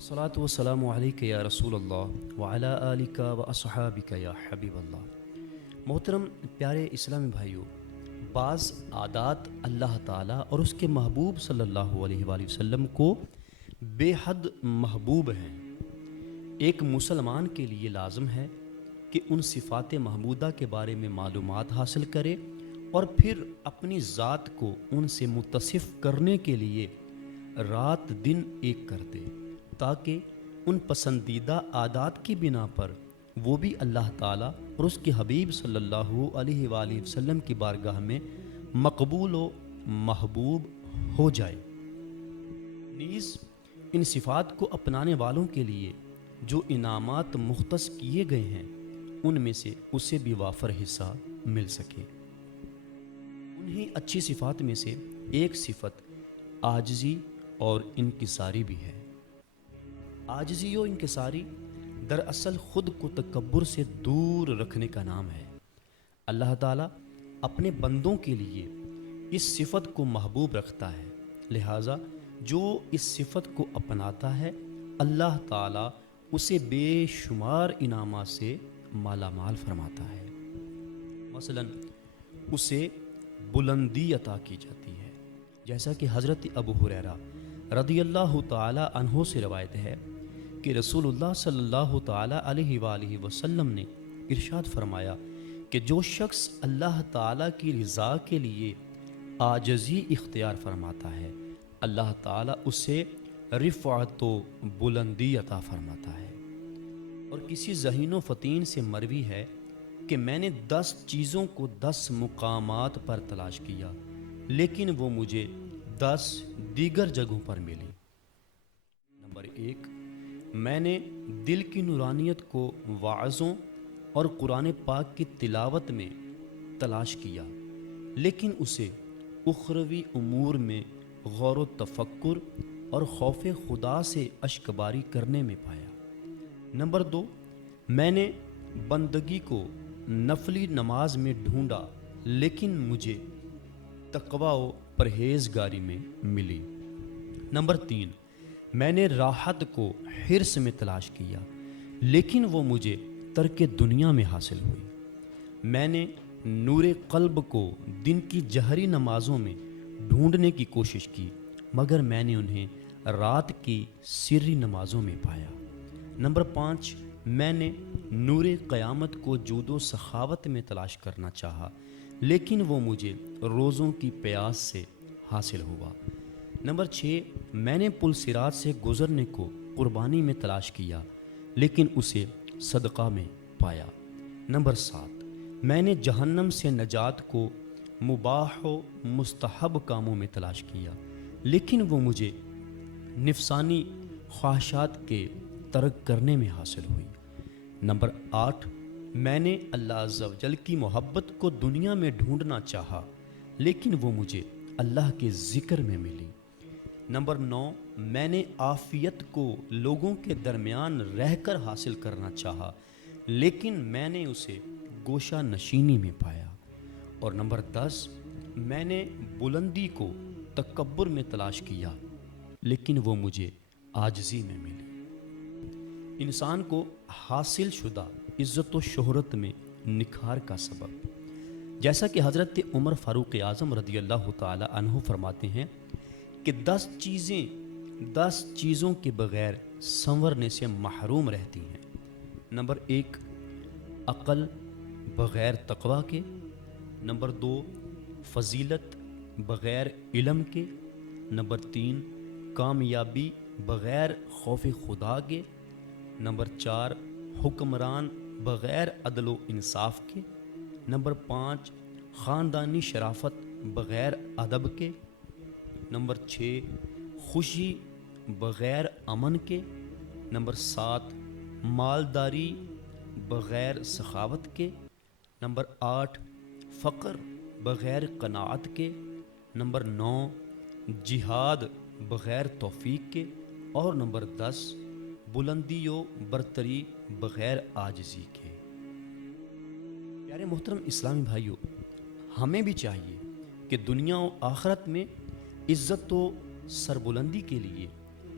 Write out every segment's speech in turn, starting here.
الصلاۃ والسلام علیک یا رسول اللہ وعلی آلک و اصحابک یا حبیب اللہ۔ محترم پیارے اسلامی بھائیوں، بعض عادات اللہ تعالیٰ اور اس کے محبوب صلی اللہ علیہ وآلہ وسلم کو بے حد محبوب ہیں۔ ایک مسلمان کے لیے لازم ہے کہ ان صفات محمودہ کے بارے میں معلومات حاصل کرے اور پھر اپنی ذات کو ان سے متصف کرنے کے لیے رات دن ایک کر دے، تاکہ ان پسندیدہ عادات کی بنا پر وہ بھی اللہ تعالیٰ اور اس کے حبیب صلی اللہ علیہ وآلہ وسلم کی بارگاہ میں مقبول و محبوب ہو جائے۔ نیز ان صفات کو اپنانے والوں کے لیے جو انعامات مختص کیے گئے ہیں ان میں سے اسے بھی وافر حصہ مل سکے۔ انہی اچھی صفات میں سے ایک صفت عاجزی اور انکساری بھی ہے۔ عاجزی و انکساری دراصل خود کو تکبر سے دور رکھنے کا نام ہے۔ اللہ تعالیٰ اپنے بندوں کے لیے اس صفت کو محبوب رکھتا ہے، لہٰذا جو اس صفت کو اپناتا ہے اللہ تعالیٰ اسے بے شمار انعامات سے مالا مال فرماتا ہے۔ مثلا اسے بلندی عطا کی جاتی ہے، جیسا کہ حضرت ابو ہریرہ رضی اللہ تعالی عنہ سے روایت ہے کہ رسول اللہ صلی اللہ تعالی علیہ وآلہ وسلم نے ارشاد فرمایا کہ جو شخص اللہ تعالیٰ کی رضا کے لیے عاجزی اختیار فرماتا ہے اللہ تعالیٰ اسے رفعت و بلندی عطا فرماتا ہے۔ اور کسی ذہین و فطین سے مروی ہے کہ میں نے 10 چیزوں کو 10 مقامات پر تلاش کیا لیکن وہ مجھے 10 دیگر جگہوں پر ملی۔ نمبر 1، میں نے دل کی نورانیت کو وعظوں اور قرآن پاک کی تلاوت میں تلاش کیا لیکن اسے اخروی امور میں غور و تفکر اور خوف خدا سے اشکباری کرنے میں پایا۔ نمبر 2، میں نے بندگی کو نفلی نماز میں ڈھونڈا لیکن مجھے تقوی و پرہیزگاری میں ملی۔ نمبر 3، میں نے راحت کو حرص میں تلاش کیا لیکن وہ مجھے ترک دنیا میں حاصل ہوئی۔ میں نے نور قلب کو دن کی جہری نمازوں میں ڈھونڈنے کی کوشش کی مگر میں نے انہیں رات کی سری نمازوں میں پایا۔ نمبر 5، میں نے نور قیامت کو جود و سخاوت میں تلاش کرنا چاہا لیکن وہ مجھے روزوں کی پیاس سے حاصل ہوا۔ نمبر 6، میں نے پل صراط سے گزرنے کو قربانی میں تلاش کیا لیکن اسے صدقہ میں پایا۔ نمبر 7، میں نے جہنم سے نجات کو مباح و مستحب کاموں میں تلاش کیا لیکن وہ مجھے نفسانی خواہشات کے ترک کرنے میں حاصل ہوئی۔ نمبر 8، میں نے اللہ عز و جل کی محبت کو دنیا میں ڈھونڈنا چاہا لیکن وہ مجھے اللہ کے ذکر میں ملی۔ نمبر 9، میں نے عافیت کو لوگوں کے درمیان رہ کر حاصل کرنا چاہا لیکن میں نے اسے گوشہ نشینی میں پایا۔ اور نمبر 10، میں نے بلندی کو تکبر میں تلاش کیا لیکن وہ مجھے عاجزی میں ملی۔ انسان کو حاصل شدہ عزت و شہرت میں نکھار کا سبب، جیسا کہ حضرت عمر فاروق اعظم رضی اللہ تعالی عنہ فرماتے ہیں کہ 10 چیزوں کے بغیر سنورنے سے محروم رہتی ہیں۔ نمبر 1، عقل بغیر تقوی کے۔ نمبر 2، فضیلت بغیر علم کے۔ نمبر 3، کامیابی بغیر خوف خدا کے۔ نمبر 4، حکمران بغیر عدل و انصاف کے۔ نمبر 5، خاندانی شرافت بغیر ادب کے۔ نمبر 6، خوشی بغیر امن کے۔ نمبر 7، مالداری بغیر سخاوت کے۔ نمبر 8، فقر بغیر قناعت کے۔ نمبر 9، جہاد بغیر توفیق کے۔ اور نمبر 10، بلندی و برتری بغیر عاجزی کے۔ پیارے محترم اسلامی بھائیوں، ہمیں بھی چاہیے کہ دنیا و آخرت میں عزت و سربلندی کے لیے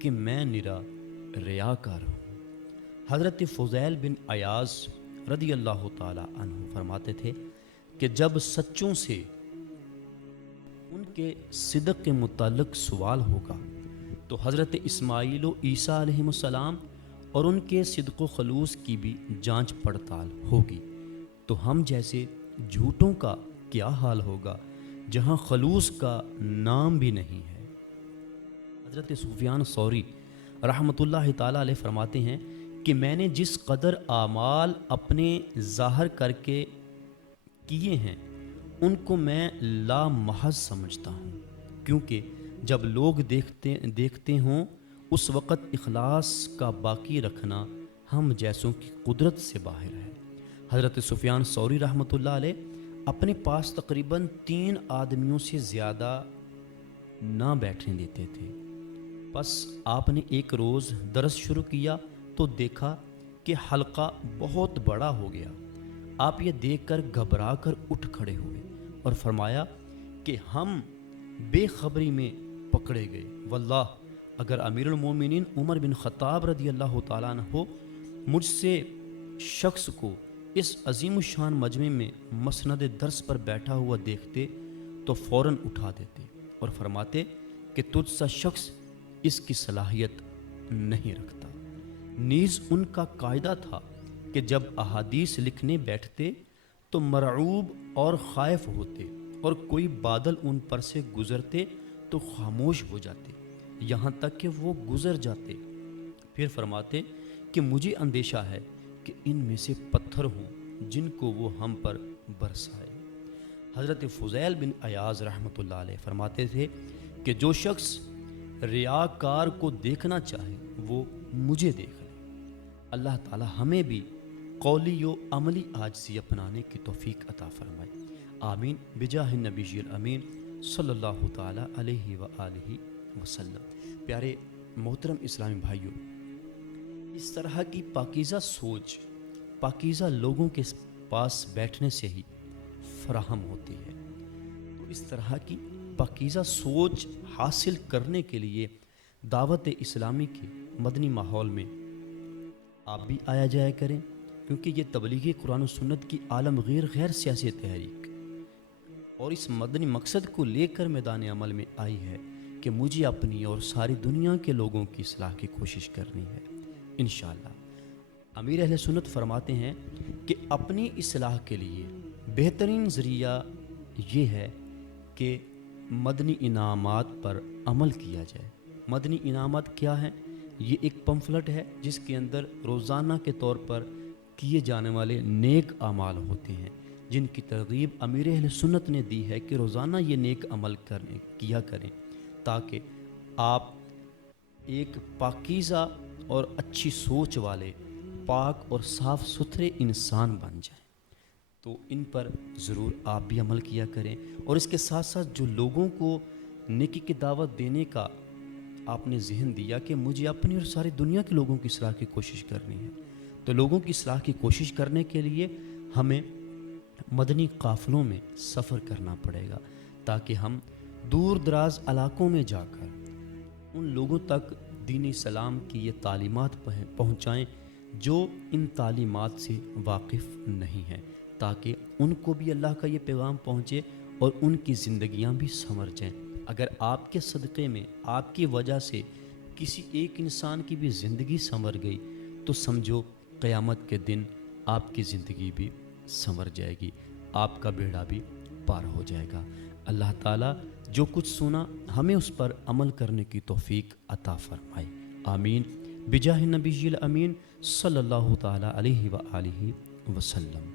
کہ میں نرا ریاکار ہوں۔ حضرت فضیل بن عیاض رضی اللہ تعالی عنہ فرماتے تھے کہ جب سچوں سے ان کے صدق کے متعلق سوال ہوگا تو حضرت اسماعیل و عیسیٰ علیہ السلام اور ان کے صدق و خلوص کی بھی جانچ پڑتال ہوگی، تو ہم جیسے جھوٹوں کا کیا حال ہوگا جہاں خلوص کا نام بھی نہیں ہے۔ حضرت سفیان ثوری رحمۃ اللہ تعالیٰ علیہ فرماتے ہیں کہ میں نے جس قدر اعمال اپنے ظاہر کر کے کیے ہیں ان کو میں لامحض سمجھتا ہوں، کیونکہ جب لوگ دیکھتے ہوں اس وقت اخلاص کا باقی رکھنا ہم جیسوں کی قدرت سے باہر ہے۔ حضرت سفیان ثوری رحمۃ اللہ علیہ اپنے پاس تقریباً 3 آدمیوں سے زیادہ نہ بیٹھنے دیتے تھے۔ بس آپ نے ایک روز درس شروع کیا تو دیکھا کہ حلقہ بہت بڑا ہو گیا۔ آپ یہ دیکھ کر گھبرا کر اٹھ کھڑے ہوئے اور فرمایا کہ ہم بے خبری میں پکڑے گئے، واللہ اگر امیر المومنین عمر بن خطاب رضی اللہ تعالیٰ عنہ مجھ سے شخص کو اس عظیم الشان مجمع میں مسند درس پر بیٹھا ہوا دیکھتے تو فوراً اٹھا دیتے اور فرماتے کہ تجھ سا شخص اس کی صلاحیت نہیں رکھتا۔ نیز ان کا قاعدہ تھا کہ جب احادیث لکھنے بیٹھتے تو مرعوب اور خائف ہوتے اور کوئی بادل ان پر سے گزرتے تو خاموش ہو جاتے یہاں تک کہ وہ گزر جاتے، پھر فرماتے کہ مجھے اندیشہ ہے کہ ان میں سے پتھر ہوں جن کو وہ ہم پر برسائے۔ حضرت فضیل بن عیاض رحمۃ اللہ علیہ فرماتے تھے کہ جو شخص ریاکار کو دیکھنا چاہے وہ مجھے دیکھ لے۔ اللہ تعالی ہمیں بھی قولی و عملی عاجزی اپنانے کی توفیق عطا فرمائے، آمین بجاہ النبی الامین صلی اللہ تعالی علیہ وآلہ وسلم۔ پیارے محترم اسلامی بھائیوں، اس طرح کی پاکیزہ سوچ پاکیزہ لوگوں کے پاس بیٹھنے سے ہی فراہم ہوتی ہے۔ تو اس طرح کی پاکیزہ سوچ حاصل کرنے کے لیے دعوت اسلامی کے مدنی ماحول میں آپ بھی آیا جایا کریں، کیونکہ یہ تبلیغ قرآن و سنت کی عالمگیر غیر سیاسی تحریک اور اس مدنی مقصد کو لے کر میدان عمل میں آئی ہے کہ مجھے اپنی اور ساری دنیا کے لوگوں کی اصلاح کی کوشش کرنی ہے انشاءاللہ۔ امیر اہل سنت فرماتے ہیں کہ اپنی اصلاح کے لیے بہترین ذریعہ یہ ہے کہ مدنی انعامات پر عمل کیا جائے۔ مدنی انعامات کیا ہیں؟ یہ ایک پمفلٹ ہے جس کے اندر روزانہ کے طور پر کیے جانے والے نیک اعمال ہوتے ہیں، جن کی ترغیب امیر اہل سنت نے دی ہے کہ روزانہ یہ نیک عمل کیا کریں تاکہ آپ ایک پاکیزہ اور اچھی سوچ والے پاک اور صاف ستھرے انسان بن جائیں۔ تو ان پر ضرور آپ بھی عمل کیا کریں، اور اس کے ساتھ ساتھ جو لوگوں کو نیکی کی دعوت دینے کا آپ نے ذہن دیا کہ مجھے اپنی اور ساری دنیا کے لوگوں کی اصلاح کی کوشش کرنی ہے، تو لوگوں کی اصلاح کی کوشش کرنے کے لیے ہمیں مدنی قافلوں میں سفر کرنا پڑے گا، تاکہ ہم دور دراز علاقوں میں جا کر ان لوگوں تک دین اسلام کی یہ تعلیمات پہنچائیں جو ان تعلیمات سے واقف نہیں ہیں، تاکہ ان کو بھی اللہ کا یہ پیغام پہنچے اور ان کی زندگیاں بھی سنور جائیں۔ اگر آپ کے صدقے میں آپ کی وجہ سے کسی ایک انسان کی بھی زندگی سنور گئی تو سمجھو قیامت کے دن آپ کی زندگی بھی سنور جائے گی، آپ کا بیڑا بھی پار ہو جائے گا۔ اللہ تعالیٰ جو کچھ سنا ہمیں اس پر عمل کرنے کی توفیق عطا فرمائے، آمین بجاہ النبی الامین صلی اللہ تعالیٰ علیہ وآلہ وسلم۔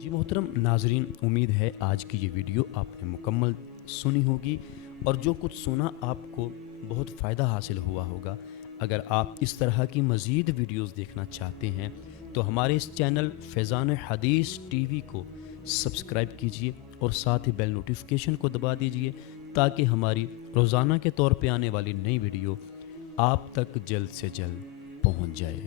جی محترم ناظرین، امید ہے آج کی یہ ویڈیو آپ نے مکمل سنی ہوگی اور جو کچھ سنا آپ کو بہت فائدہ حاصل ہوا ہوگا۔ اگر آپ اس طرح کی مزید ویڈیوز دیکھنا چاہتے ہیں تو ہمارے اس چینل فیضان حدیث ٹی وی کو سبسکرائب کیجئے اور ساتھ ہی بیل نوٹیفیکیشن کو دبا دیجئے تاکہ ہماری روزانہ کے طور پہ آنے والی نئی ویڈیو آپ تک جلد سے جلد پہنچ جائے۔